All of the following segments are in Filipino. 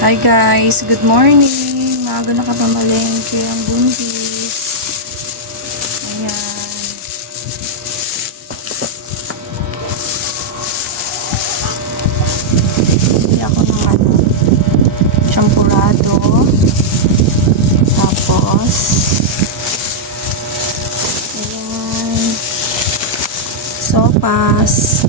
Hi guys, good morning. Maaga na kapamalengke ang buntis. Ayan. Bili ako ng champurado. Tapos, ayan, sopas.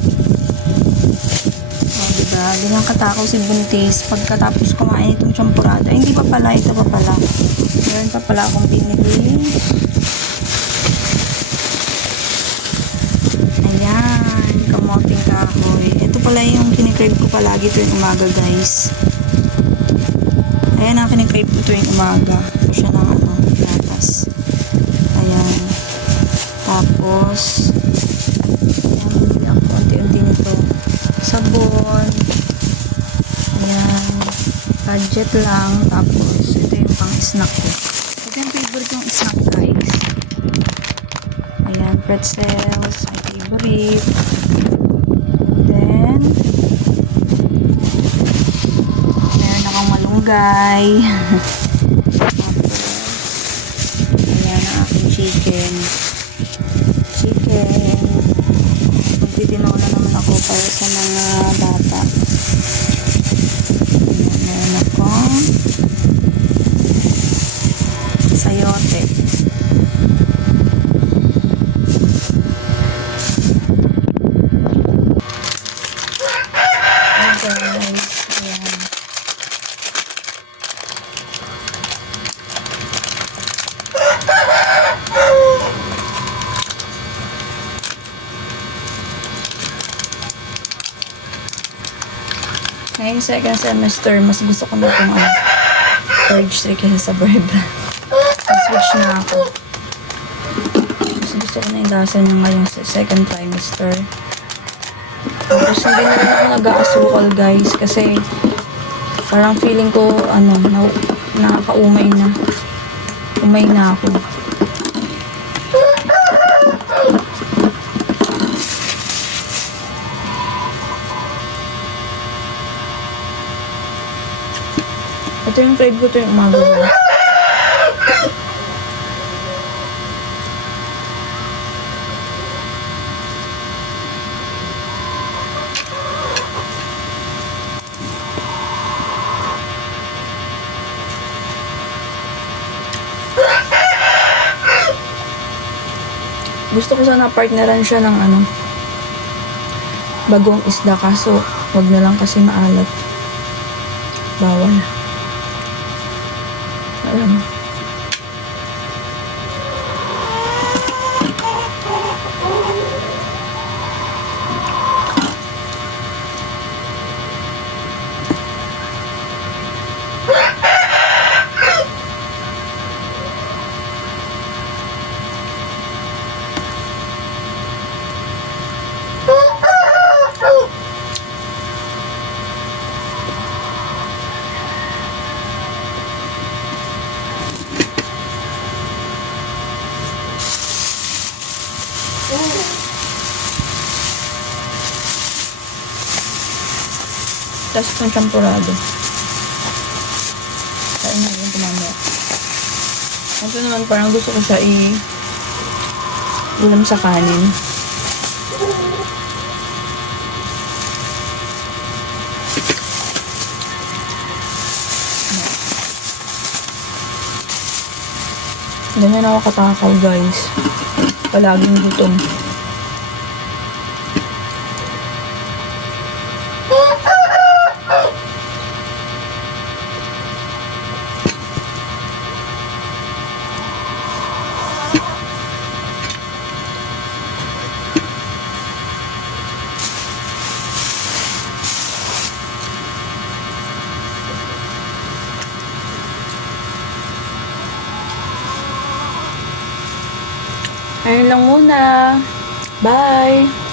Diba? Ganyan katakaw si buntis pagkatapos kumain itong champurado. Ay, hindi pa pala, ito pa pala. Meron pa pala akong binili. Ayan, kamoting kahoy. Ito pala yung kinikrave ko palagi tuwing umaga, guys. Ayan ang kinikrave ko tuwing umaga. Ito siya ng gatas. Ayan. Tapos, ayan, bili ako unti-unti nito. Sabon. Ayan. Budget lang. Tapos, ito yung pang-snack ko. Ito yung favorite kong snack, guys. Ayan, pretzels. My favorite. And then, meron akong malunggay. Tapos, ayan ang aking chicken. Magtitinola naman ako para sa mga bata. Meron akong sayote. Hi guys. Ayan. Ngayon second semester, mas gusto ko na itong purge 3 kaysa sa Brebra. Switch na ako. Mas gusto ko na yung lasa niya ngayong second trimester. Tapos hindi na rin ako nag-aasukal, guys, kasi parang feeling ko nakakaumay na. Umay na ako. Ito yung crave ko ito yung umaga. Gusto ko sana partneran siya ng bagong isda, kaso wag na lang kasi maalat. Bawal. Alam. Tapos itong champurado. Kain na yun kumamaya. Ito naman parang gusto ko siya ulam sa kanin. Ganyan ako katakaw, guys. Palaging gutom. Ayun lang muna. Bye!